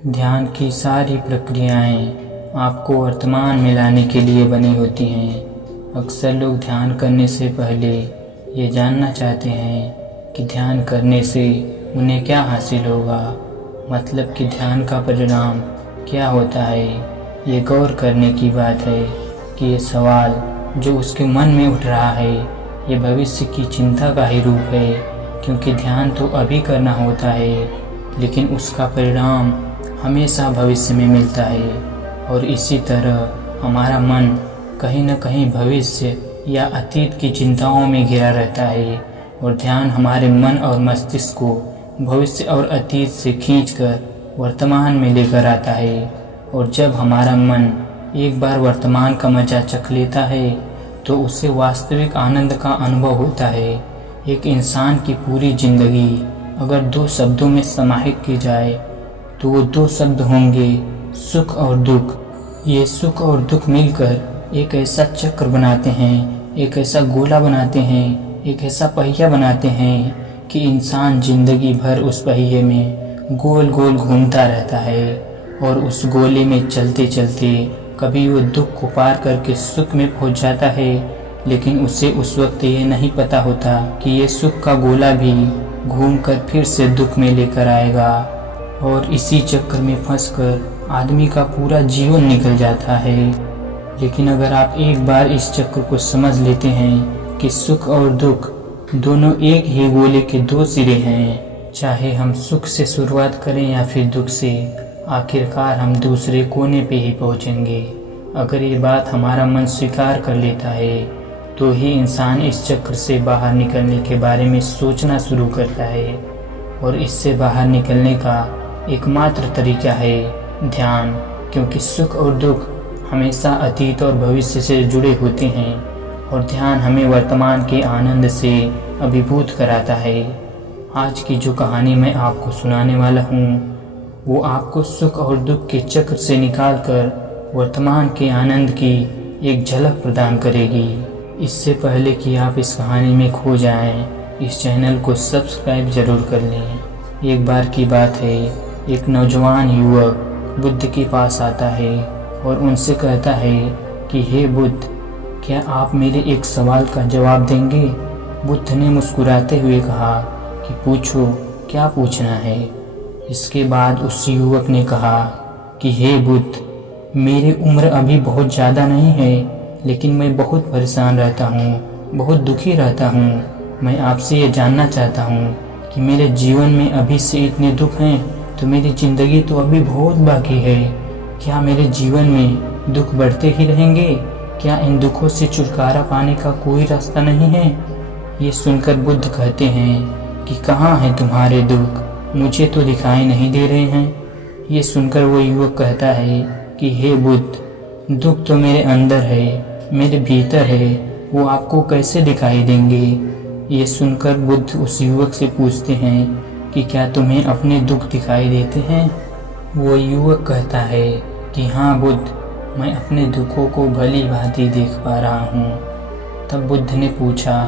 ध्यान की सारी प्रक्रियाएं आपको वर्तमान में लाने के लिए बनी होती हैं। अक्सर लोग ध्यान करने से पहले ये जानना चाहते हैं कि ध्यान करने से उन्हें क्या हासिल होगा, मतलब कि ध्यान का परिणाम क्या होता है। ये गौर करने की बात है कि ये सवाल जो उसके मन में उठ रहा है ये भविष्य की चिंता का ही रूप है, क्योंकि ध्यान तो अभी करना होता है लेकिन उसका परिणाम हमेशा भविष्य में मिलता है। और इसी तरह हमारा मन कहीं न कहीं भविष्य या अतीत की चिंताओं में घिरा रहता है, और ध्यान हमारे मन और मस्तिष्क को भविष्य और अतीत से खींचकर वर्तमान में लेकर आता है। और जब हमारा मन एक बार वर्तमान का मजा चख लेता है तो उसे वास्तविक आनंद का अनुभव होता है। एक इंसान की पूरी जिंदगी अगर 2 शब्दों में समाहित की जाए तो वो 2 शब्द होंगे सुख और दुख। ये सुख और दुख मिलकर एक ऐसा चक्र बनाते हैं, एक ऐसा गोला बनाते हैं, एक ऐसा पहिया बनाते हैं कि इंसान जिंदगी भर उस पहिए में गोल गोल घूमता रहता है। और उस गोले में चलते चलते कभी वो दुख को पार करके सुख में पहुंच जाता है, लेकिन उसे उस वक्त ये नहीं पता होता कि ये सुख का गोला भी घूमकर फिर से दुख में लेकर आएगा। और इसी चक्कर में फंसकर आदमी का पूरा जीवन निकल जाता है। लेकिन अगर आप एक बार इस चक्र को समझ लेते हैं कि सुख और दुख दोनों एक ही गोले के 2 सिरे हैं, चाहे हम सुख से शुरुआत करें या फिर दुख से, आखिरकार हम दूसरे कोने पे ही पहुंचेंगे। अगर ये बात हमारा मन स्वीकार कर लेता है तो ही इंसान इस चक्र से बाहर निकलने के बारे में सोचना शुरू करता है। और इससे बाहर निकलने का एकमात्र तरीका है ध्यान, क्योंकि सुख और दुख हमेशा अतीत और भविष्य से जुड़े होते हैं और ध्यान हमें वर्तमान के आनंद से अभिभूत कराता है। आज की जो कहानी मैं आपको सुनाने वाला हूँ वो आपको सुख और दुख के चक्र से निकालकर वर्तमान के आनंद की एक झलक प्रदान करेगी। इससे पहले कि आप इस कहानी में खो जाएं, इस चैनल को सब्सक्राइब जरूर कर लें। एक बार की बात है, एक नौजवान युवक बुद्ध के पास आता है और उनसे कहता है कि हे बुद्ध, क्या आप मेरे एक सवाल का जवाब देंगे? बुद्ध ने मुस्कुराते हुए कहा कि पूछो, क्या पूछना है? इसके बाद उस युवक ने कहा कि हे बुद्ध, मेरी उम्र अभी बहुत ज़्यादा नहीं है, लेकिन मैं बहुत परेशान रहता हूँ, बहुत दुखी रहता हूँ। मैं आपसे ये जानना चाहता हूँ कि मेरे जीवन में अभी से इतने दुख हैं तो मेरी ज़िंदगी तो अभी बहुत बाकी है। क्या मेरे जीवन में दुख बढ़ते ही रहेंगे? क्या इन दुखों से छुटकारा पाने का कोई रास्ता नहीं है? ये सुनकर बुद्ध कहते हैं कि कहाँ हैं तुम्हारे दुख? मुझे तो दिखाई नहीं दे रहे हैं। ये सुनकर वो युवक कहता है कि हे बुद्ध, दुख तो मेरे अंदर है, मेरे भीतर है, वो आपको कैसे दिखाई देंगे? ये सुनकर बुद्ध उस युवक से पूछते हैं कि क्या तुम्हें अपने दुख दिखाई देते हैं? वो युवक कहता है कि हाँ बुद्ध, मैं अपने दुखों को भली भांति देख पा रहा हूँ। तब बुद्ध ने पूछा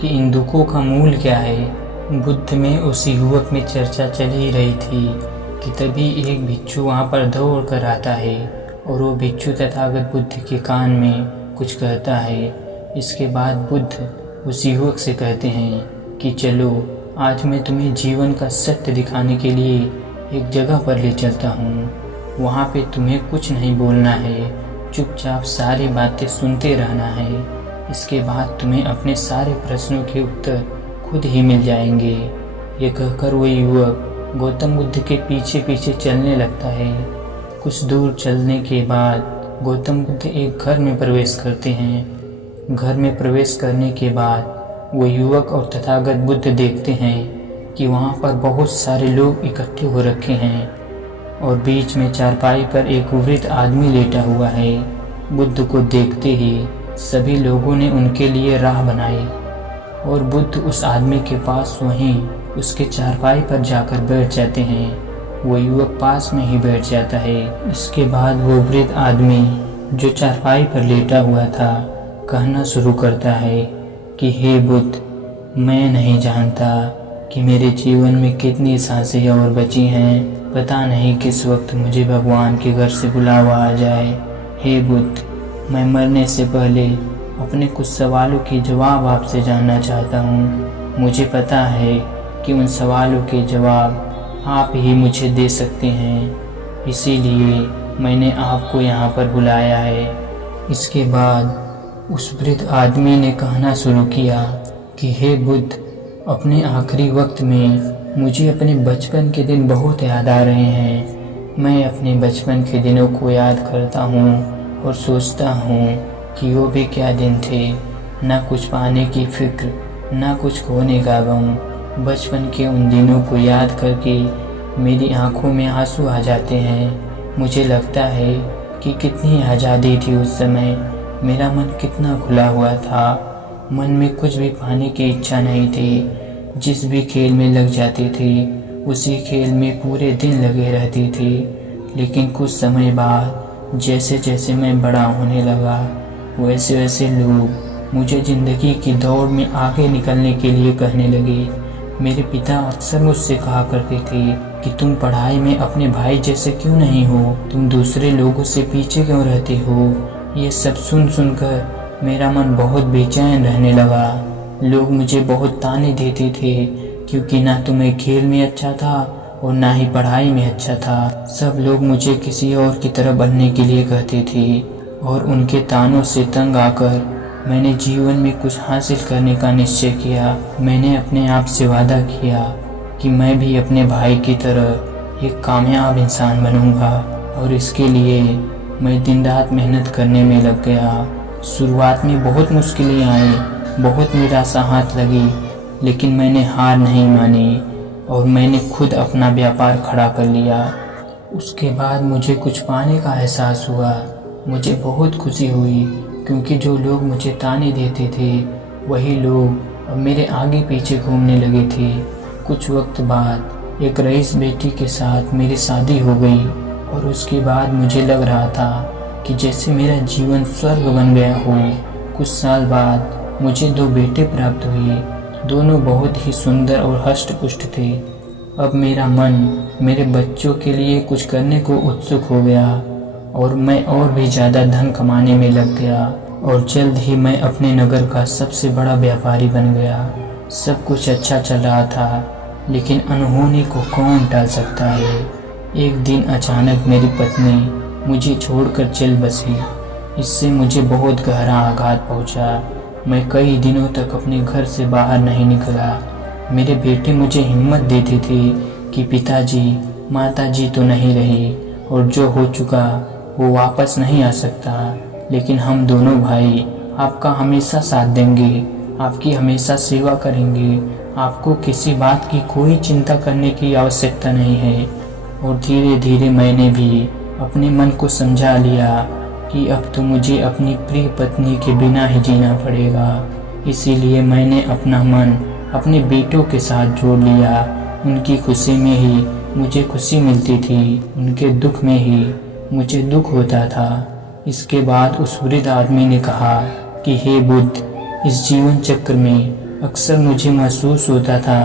कि इन दुखों का मूल क्या है? बुद्ध में उस युवक में चर्चा चल ही रही थी कि तभी एक भिक्षु वहाँ पर दौड़ कर आता है और वो भिक्षु तथागत बुद्ध के कान में कुछ कहता है। इसके बाद बुद्ध उस युवक से कहते हैं कि चलो, आज मैं तुम्हें जीवन का सत्य दिखाने के लिए एक जगह पर ले चलता हूँ। वहाँ पे तुम्हें कुछ नहीं बोलना है, चुपचाप सारी बातें सुनते रहना है। इसके बाद तुम्हें अपने सारे प्रश्नों के उत्तर खुद ही मिल जाएंगे। ये कहकर वो युवक गौतम बुद्ध के पीछे पीछे चलने लगता है। कुछ दूर चलने के बाद गौतम बुद्ध एक घर में प्रवेश करते हैं। घर में प्रवेश करने के बाद वो युवक और तथागत बुद्ध देखते हैं कि वहाँ पर बहुत सारे लोग इकट्ठे हो रखे हैं और बीच में चारपाई पर एक वृद्ध आदमी लेटा हुआ है। बुद्ध को देखते ही सभी लोगों ने उनके लिए राह बनाई और बुद्ध उस आदमी के पास वहीं उसके चारपाई पर जाकर बैठ जाते हैं। वो युवक पास में ही बैठ जाता है। इसके बाद वो वृद्ध आदमी जो चारपाई पर लेटा हुआ था कहना शुरू करता है कि हे बुद्ध, मैं नहीं जानता कि मेरे जीवन में कितनी सांसें और बची हैं। पता नहीं किस वक्त मुझे भगवान के घर से बुलावा आ जाए। हे बुद्ध, मैं मरने से पहले अपने कुछ सवालों के जवाब आपसे जानना चाहता हूँ। मुझे पता है कि उन सवालों के जवाब आप ही मुझे दे सकते हैं, इसीलिए मैंने आपको यहाँ पर बुलाया है। इसके बाद उस वृद्ध आदमी ने कहना शुरू किया कि हे बुद्ध, अपने आखिरी वक्त में मुझे अपने बचपन के दिन बहुत याद आ रहे हैं। मैं अपने बचपन के दिनों को याद करता हूँ और सोचता हूँ कि वो भी क्या दिन थे। ना कुछ पाने की फिक्र, ना कुछ खोने का गम। बचपन के उन दिनों को याद करके मेरी आंखों में आंसू आ जाते हैं। मुझे लगता है कि कितनी आज़ादी थी उस समय। मेरा मन कितना खुला हुआ था। मन में कुछ भी पाने की इच्छा नहीं थी। जिस भी खेल में लग जाती थी उसी खेल में पूरे दिन लगे रहती थी। लेकिन कुछ समय बाद जैसे जैसे मैं बड़ा होने लगा वैसे वैसे लोग मुझे ज़िंदगी की दौड़ में आगे निकलने के लिए कहने लगे। मेरे पिता अक्सर मुझसे कहा करते थे कि तुम पढ़ाई में अपने भाई जैसे क्यों नहीं हो, तुम दूसरे लोगों से पीछे क्यों रहते हो। ये सब सुन सुनकर मेरा मन बहुत बेचैन रहने लगा। लोग मुझे बहुत ताने देते थे क्योंकि ना तो मैं खेल में अच्छा था और ना ही पढ़ाई में अच्छा था। सब लोग मुझे किसी और की तरह बनने के लिए कहते थे और उनके तानों से तंग आकर मैंने जीवन में कुछ हासिल करने का निश्चय किया। मैंने अपने आप से वादा किया कि मैं भी अपने भाई की तरह एक कामयाब इंसान बनूंगा और इसके लिए मैं दिन रात मेहनत करने में लग गया। शुरुआत में बहुत मुश्किलें आई, बहुत निराशा हाथ लगी, लेकिन मैंने हार नहीं मानी और मैंने खुद अपना व्यापार खड़ा कर लिया। उसके बाद मुझे कुछ पाने का एहसास हुआ। मुझे बहुत खुशी हुई क्योंकि जो लोग मुझे ताने देते थे वही लोग अब मेरे आगे पीछे घूमने लगे थे। कुछ वक्त बाद एक रईस बेटी के साथ मेरी शादी हो गई और उसके बाद मुझे लग रहा था कि जैसे मेरा जीवन स्वर्ग बन गया हो। कुछ साल बाद मुझे 2 बेटे प्राप्त हुए। दोनों बहुत ही सुंदर और हष्ट-पुष्ट थे। अब मेरा मन मेरे बच्चों के लिए कुछ करने को उत्सुक हो गया और मैं और भी ज़्यादा धन कमाने में लग गया और जल्द ही मैं अपने नगर का सबसे बड़ा व्यापारी बन गया। सब कुछ अच्छा चल रहा था, लेकिन अनहोनी को कौन टाल सकता है। एक दिन अचानक मेरी पत्नी मुझे छोड़कर चल बसी। इससे मुझे बहुत गहरा आघात पहुंचा। मैं कई दिनों तक अपने घर से बाहर नहीं निकला। मेरे बेटे मुझे हिम्मत देते थे कि पिताजी, माताजी तो नहीं रही और जो हो चुका वो वापस नहीं आ सकता, लेकिन हम दोनों भाई आपका हमेशा साथ देंगे, आपकी हमेशा सेवा करेंगे। आपको किसी बात की कोई चिंता करने की आवश्यकता नहीं है। और धीरे धीरे मैंने भी अपने मन को समझा लिया कि अब तो मुझे अपनी प्रिय पत्नी के बिना ही जीना पड़ेगा। इसीलिए मैंने अपना मन अपने बेटों के साथ जोड़ लिया। उनकी खुशी में ही मुझे खुशी मिलती थी, उनके दुख में ही मुझे दुख होता था। इसके बाद उस वृद्ध आदमी ने कहा कि हे बुद्ध, इस जीवन चक्र में अक्सर मुझे महसूस होता था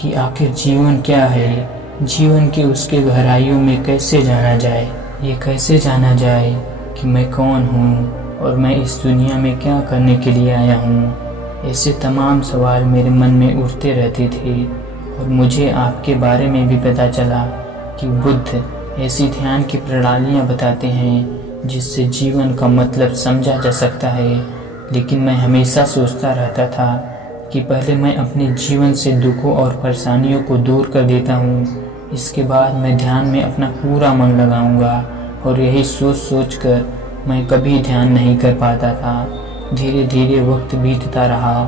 कि आखिर जीवन क्या है, जीवन के उसके गहराइयों में कैसे जाना जाए। ये कैसे जाना जाए कि मैं कौन हूँ और मैं इस दुनिया में क्या करने के लिए आया हूँ। ऐसे तमाम सवाल मेरे मन में उठते रहते थे और मुझे आपके बारे में भी पता चला कि बुद्ध ऐसी ध्यान की प्रणालियाँ बताते हैं जिससे जीवन का मतलब समझा जा सकता है। लेकिन मैं हमेशा सोचता रहता था कि पहले मैं अपने जीवन से दुखों और परेशानियों को दूर कर देता हूँ, इसके बाद मैं ध्यान में अपना पूरा मन लगाऊंगा। और यही सोच सोच कर मैं कभी ध्यान नहीं कर पाता था। धीरे धीरे वक्त बीतता रहा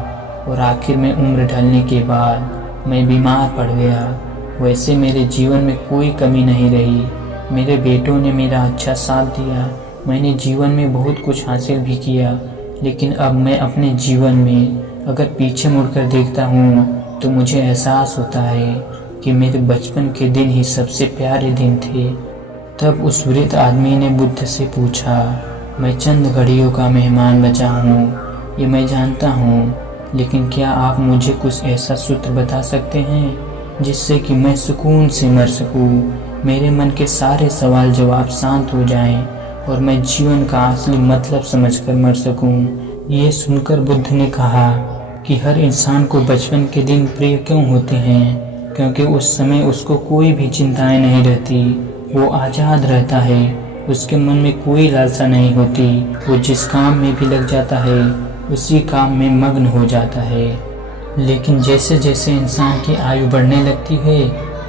और आखिर में उम्र ढलने के बाद मैं बीमार पड़ गया। वैसे मेरे जीवन में कोई कमी नहीं रही। मेरे बेटों ने मेरा अच्छा साथ दिया। मैंने जीवन में बहुत कुछ हासिल भी किया, लेकिन अब मैं अपने जीवन में अगर पीछे मुड़कर देखता हूँ तो मुझे एहसास होता है कि मेरे बचपन के दिन ही सबसे प्यारे दिन थे। तब उस वृद्ध आदमी ने बुद्ध से पूछा, मैं चंद घड़ियों का मेहमान बचा हूँ, ये मैं जानता हूँ, लेकिन क्या आप मुझे कुछ ऐसा सूत्र बता सकते हैं जिससे कि मैं सुकून से मर सकूं, मेरे मन के सारे सवाल जवाब शांत हो जाएं और मैं जीवन का असली मतलब समझकर मर सकूं। ये सुनकर बुद्ध ने कहा कि हर इंसान को बचपन के दिन प्रिय क्यों होते हैं, क्योंकि उस समय उसको कोई भी चिंताएं नहीं रहती, वो आज़ाद रहता है, उसके मन में कोई लालसा नहीं होती, वो जिस काम में भी लग जाता है उसी काम में मग्न हो जाता है। लेकिन जैसे जैसे इंसान की आयु बढ़ने लगती है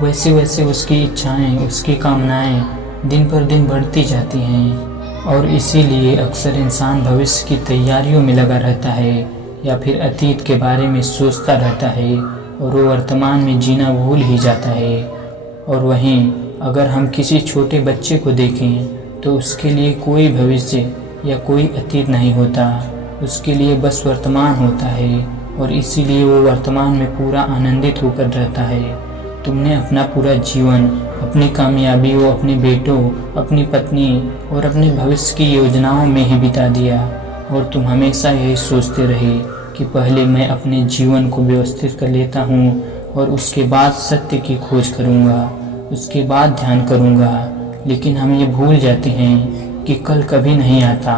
वैसे वैसे उसकी इच्छाएं, उसकी कामनाएं दिन पर दिन बढ़ती जाती हैं और इसीलिए अक्सर इंसान भविष्य की तैयारियों में लगा रहता है या फिर अतीत के बारे में सोचता रहता है और वो वर्तमान में जीना भूल ही जाता है। और वहीं अगर हम किसी छोटे बच्चे को देखें तो उसके लिए कोई भविष्य या कोई अतीत नहीं होता, उसके लिए बस वर्तमान होता है और इसीलिए वो वर्तमान में पूरा आनंदित होकर रहता है। तुमने अपना पूरा जीवन अपनी कामयाबियों, अपने बेटों, अपनी पत्नी और अपने भविष्य की योजनाओं में ही बिता दिया और तुम हमेशा यही सोचते रहे कि पहले मैं अपने जीवन को व्यवस्थित कर लेता हूँ और उसके बाद सत्य की खोज करूँगा, उसके बाद ध्यान करूँगा। लेकिन हम ये भूल जाते हैं कि कल कभी नहीं आता,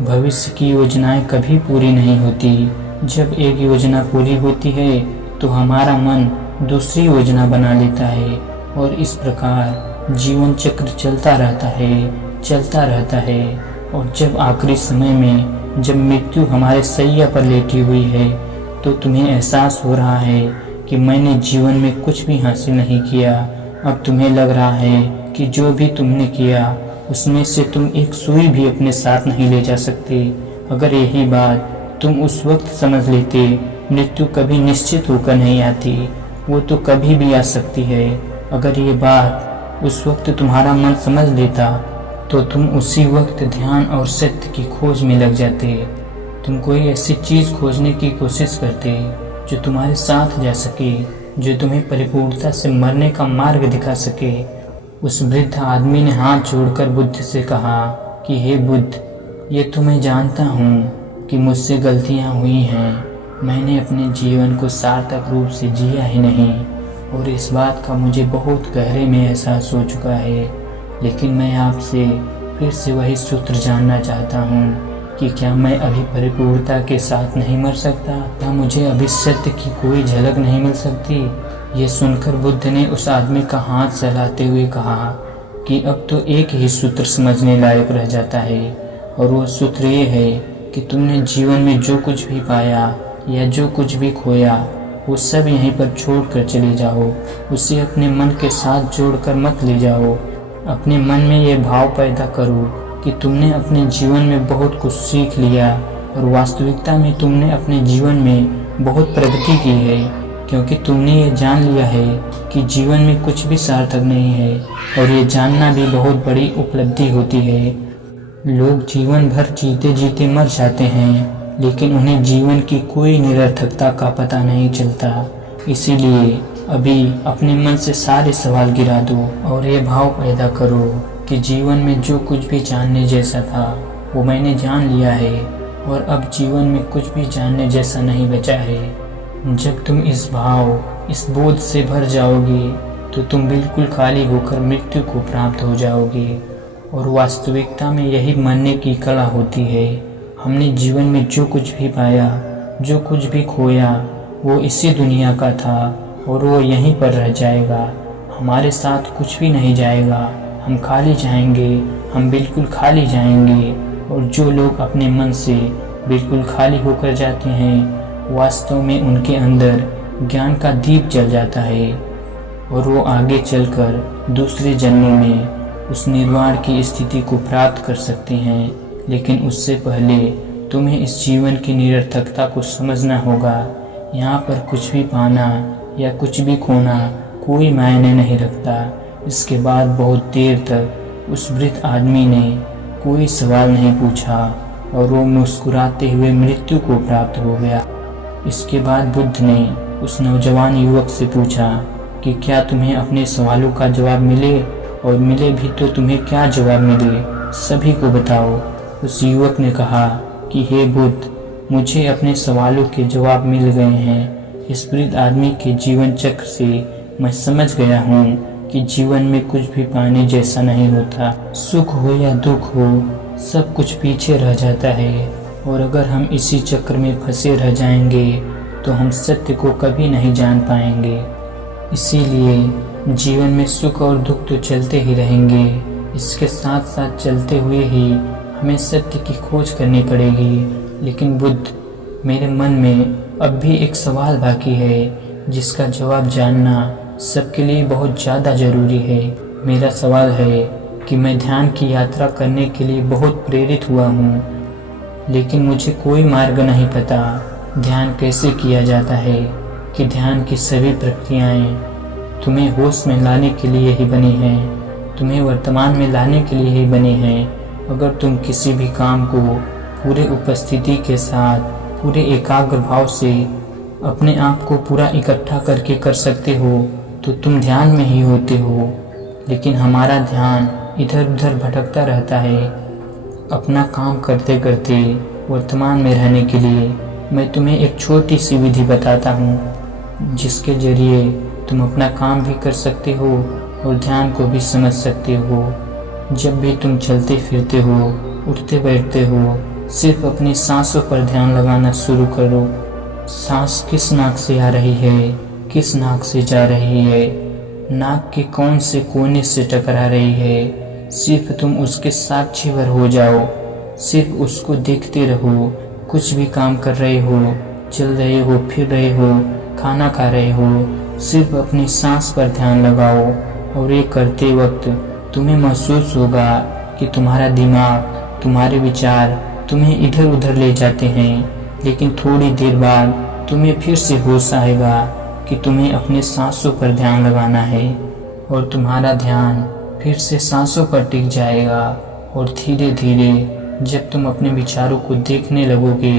भविष्य की योजनाएं कभी पूरी नहीं होती। जब एक योजना पूरी होती है तो हमारा मन दूसरी योजना बना लेता है और इस प्रकार जीवन चक्र चलता रहता है और जब आखिरी समय में जब मृत्यु हमारे सैया पर लेटी हुई है तो तुम्हें एहसास हो रहा है कि मैंने जीवन में कुछ भी हासिल नहीं किया। अब तुम्हें लग रहा है कि जो भी तुमने किया उसमें से तुम एक सुई भी अपने साथ नहीं ले जा सकते। अगर यही बात तुम उस वक्त समझ लेते, मृत्यु कभी निश्चित होकर नहीं आती, वो तो कभी भी आ सकती है। अगर ये बात उस वक्त तुम्हारा मन समझ लेता तो तुम उसी वक्त ध्यान और सत्य की खोज में लग जाते। तुम कोई ऐसी चीज़ खोजने की कोशिश करते जो तुम्हारे साथ जा सके, जो तुम्हें परिपूर्णता से मरने का मार्ग दिखा सके। उस वृद्ध आदमी ने हाथ जोड़कर बुद्ध से कहा कि हे बुद्ध, ये तो मैं जानता हूँ कि मुझसे गलतियाँ हुई हैं, मैंने अपने जीवन को सार्थक रूप से जिया ही नहीं और इस बात का मुझे बहुत गहरे में एहसास हो चुका है। लेकिन मैं आपसे फिर से वही सूत्र जानना चाहता हूँ कि क्या मैं अभी परिपूर्णता के साथ नहीं मर सकता? क्या मुझे अभी सत्य की कोई झलक नहीं मिल सकती? ये सुनकर बुद्ध ने उस आदमी का हाथ सहलाते हुए कहा कि अब तो एक ही सूत्र समझने लायक रह जाता है और वो सूत्र ये है कि तुमने जीवन में जो कुछ भी पाया या जो कुछ भी खोया वो सब यहीं पर छोड़ कर चले जाओ, उसे अपने मन के साथ जोड़कर मत ले जाओ। अपने मन में ये भाव पैदा करो कि तुमने अपने जीवन में बहुत कुछ सीख लिया और वास्तविकता में तुमने अपने जीवन में बहुत प्रगति की है, क्योंकि तुमने ये जान लिया है कि जीवन में कुछ भी सार्थक नहीं है और ये जानना भी बहुत बड़ी उपलब्धि होती है। लोग जीवन भर जीते जीते मर जाते हैं, लेकिन उन्हें जीवन की कोई निरर्थकता का पता नहीं चलता। इसीलिए अभी अपने मन से सारे सवाल गिरा दो और ये भाव पैदा करो कि जीवन में जो कुछ भी जानने जैसा था वो मैंने जान लिया है और अब जीवन में कुछ भी जानने जैसा नहीं बचा है। जब तुम इस भाव, इस बोध से भर जाओगे तो तुम बिल्कुल खाली होकर मृत्यु को प्राप्त हो जाओगे और वास्तविकता में यही मरने की कला होती है। हमने जीवन में जो कुछ भी पाया, जो कुछ भी खोया, वो इसी दुनिया का था और वो यहीं पर रह जाएगा। हमारे साथ कुछ भी नहीं जाएगा, हम खाली जाएंगे, हम बिल्कुल खाली जाएंगे। और जो लोग अपने मन से बिल्कुल खाली होकर जाते हैं, वास्तव में उनके अंदर ज्ञान का दीप जल जाता है और वो आगे चलकर दूसरे जन्मों में उस निर्वाण की स्थिति को प्राप्त कर सकते हैं। लेकिन उससे पहले तुम्हें इस जीवन की निरर्थकता को समझना होगा। यहाँ पर कुछ भी पाना या कुछ भी खोना कोई मायने नहीं रखता। इसके बाद बहुत देर तक उस वृद्ध आदमी ने कोई सवाल नहीं पूछा और वो मुस्कुराते हुए मृत्यु को प्राप्त हो गया। इसके बाद बुद्ध ने उस नौजवान युवक से पूछा कि क्या तुम्हें अपने सवालों का जवाब मिले, और मिले भी तो तुम्हें क्या जवाब मिले, सभी को बताओ। उस युवक ने कहा कि हे बुद्ध, मुझे अपने सवालों के जवाब मिल गए हैं। इस वृद्ध आदमी के जीवन चक्र से मैं समझ गया हूँ कि जीवन में कुछ भी पाने जैसा नहीं होता। सुख हो या दुख हो, सब कुछ पीछे रह जाता है, और अगर हम इसी चक्र में फंसे रह जाएंगे तो हम सत्य को कभी नहीं जान पाएंगे। इसीलिए जीवन में सुख और दुख तो चलते ही रहेंगे, इसके साथ साथ चलते हुए ही हमें सत्य की खोज करनी पड़ेगी। लेकिन बुद्ध, मेरे मन में अब भी एक सवाल बाकी है जिसका जवाब जानना सबके लिए बहुत ज़्यादा ज़रूरी है। मेरा सवाल है कि मैं ध्यान की यात्रा करने के लिए बहुत प्रेरित हुआ हूँ, लेकिन मुझे कोई मार्ग नहीं पता ध्यान कैसे किया जाता है, कि ध्यान की सभी प्रक्रियाएं तुम्हें होश में लाने के लिए ही बनी हैं, तुम्हें वर्तमान में लाने के लिए ही बनी हैं। अगर तुम किसी भी काम को पूरे उपस्थिति के साथ, पूरे एकाग्र भाव से अपने आप को पूरा इकट्ठा करके कर सकते हो तो तुम ध्यान में ही होते हो। लेकिन हमारा ध्यान इधर उधर भटकता रहता है। अपना काम करते करते वर्तमान में रहने के लिए मैं तुम्हें एक छोटी सी विधि बताता हूँ, जिसके जरिए तुम अपना काम भी कर सकते हो और ध्यान को भी समझ सकते हो। जब भी तुम चलते फिरते हो, उठते बैठते हो, सिर्फ अपनी सांसों पर ध्यान लगाना शुरू करो। सांस किस नाक से आ रही है, किस नाक से जा रही है, नाक के कौन से कोने से टकरा रही है, सिर्फ तुम उसके साक्षी भर हो जाओ। सिर्फ उसको देखते रहो। कुछ भी काम कर रहे हो, चल रहे हो, फिर रहे हो, खाना खा रहे हो, सिर्फ अपनी सांस पर ध्यान लगाओ। और ये करते वक्त तुम्हें महसूस होगा कि तुम्हारा दिमाग, तुम्हारे विचार तुम्हें इधर उधर ले जाते हैं, लेकिन थोड़ी देर बाद तुम्हें फिर से होश आएगा कि तुम्हें अपने सांसों पर ध्यान लगाना है, और तुम्हारा ध्यान फिर से सांसों पर टिक जाएगा। और धीरे धीरे जब तुम अपने विचारों को देखने लगोगे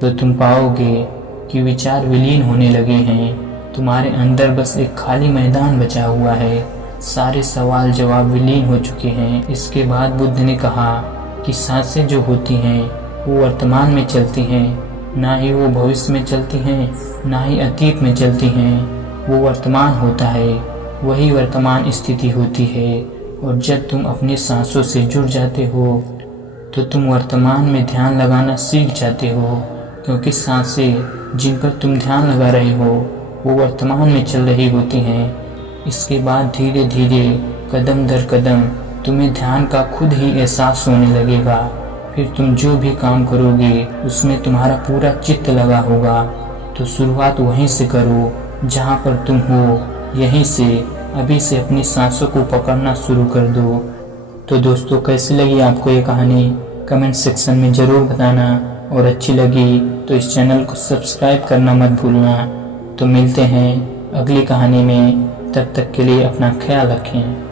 तो तुम पाओगे कि विचार विलीन होने लगे हैं। तुम्हारे अंदर बस एक खाली मैदान बचा हुआ है। सारे सवाल जवाब विलीन हो चुके हैं। इसके बाद बुद्ध ने कहा कि सांसें जो होती हैं वो वर्तमान में चलती हैं, ना ही वो भविष्य में चलती हैं, ना ही अतीत में चलती हैं। वो वर्तमान होता है, वही वर्तमान स्थिति होती है। और जब तुम अपनी सांसों से जुड़ जाते हो तो तुम वर्तमान में ध्यान लगाना सीख जाते हो, क्योंकि सांसें जिन पर तुम ध्यान लगा रहे हो वो वर्तमान में चल रही होती हैं। इसके बाद धीरे धीरे कदम दर कदम तुम्हें ध्यान का खुद ही एहसास होने लगेगा। फिर तुम जो भी काम करोगे उसमें तुम्हारा पूरा चित्त लगा होगा। तो शुरुआत वहीं से करो जहाँ पर तुम हो। यहीं से अभी से अपनी सांसों को पकड़ना शुरू कर दो। तो दोस्तों, कैसी लगी आपको ये कहानी कमेंट सेक्शन में ज़रूर बताना, और अच्छी लगी तो इस चैनल को सब्सक्राइब करना मत भूलना। तो मिलते हैं अगली कहानी में, तब तक के लिए अपना ख्याल रखें।